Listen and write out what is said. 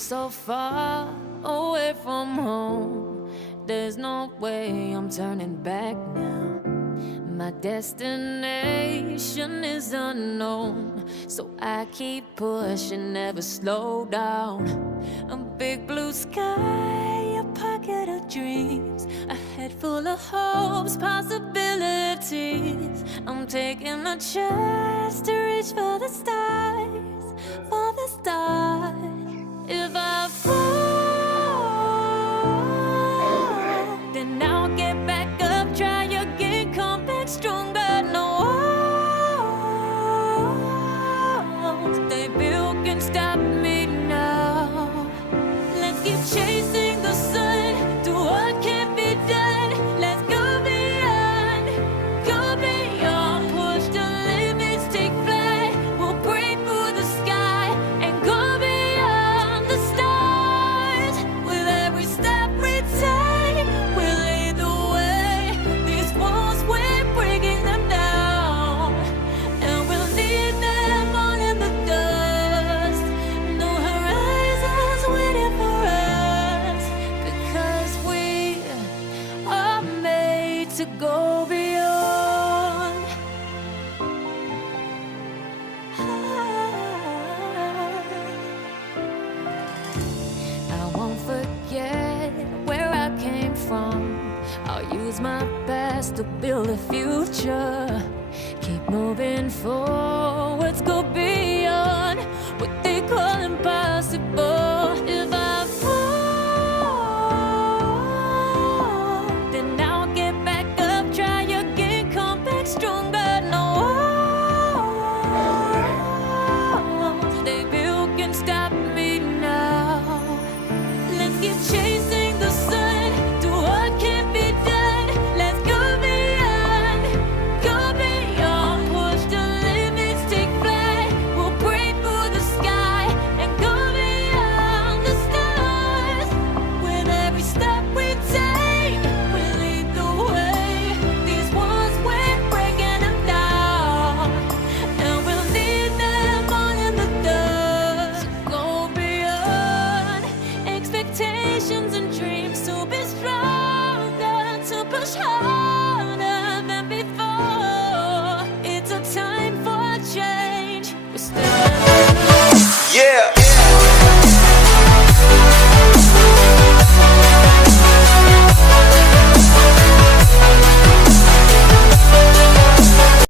so far away from home. There's no way I'm turning back now. My destination is unknown, so I keep pushing, never slow down. A big blue sky, a pocket of dreams, a head full of hopes, possibilities. I'm taking a chance to reach for the stars, for the stars. If I fall, then I'll get back up, try again, come back stronger. No walls they built can stop me now. Let's keep chasing the sun, do what can't be done. Let's go beyond, push the limits, take flight. We'll break through the sky and go beyond the stars. With every step we take, we'll lead the way. These walls, we're breaking them down, and we'll leave them all in the dust. No horizons waiting for us, because we are made to go beyond. I won't forget where I came from. I'll use my best to build a future. Keep moving forwards, go beyond what they call impossible. If I fall, then I'll get back up, try again, come back stronger. No walls they built can stop me now. Let's keep chasing the sun, do what can't be done. Let's go beyond, push the limits, take flight. We'll break through the sky and go beyond the stars. With every step we take, we lead the way. These walls, we're breaking them down, and we'll leave them all in the dust. Go beyond expectations and dreams, to be stronger, to push hard.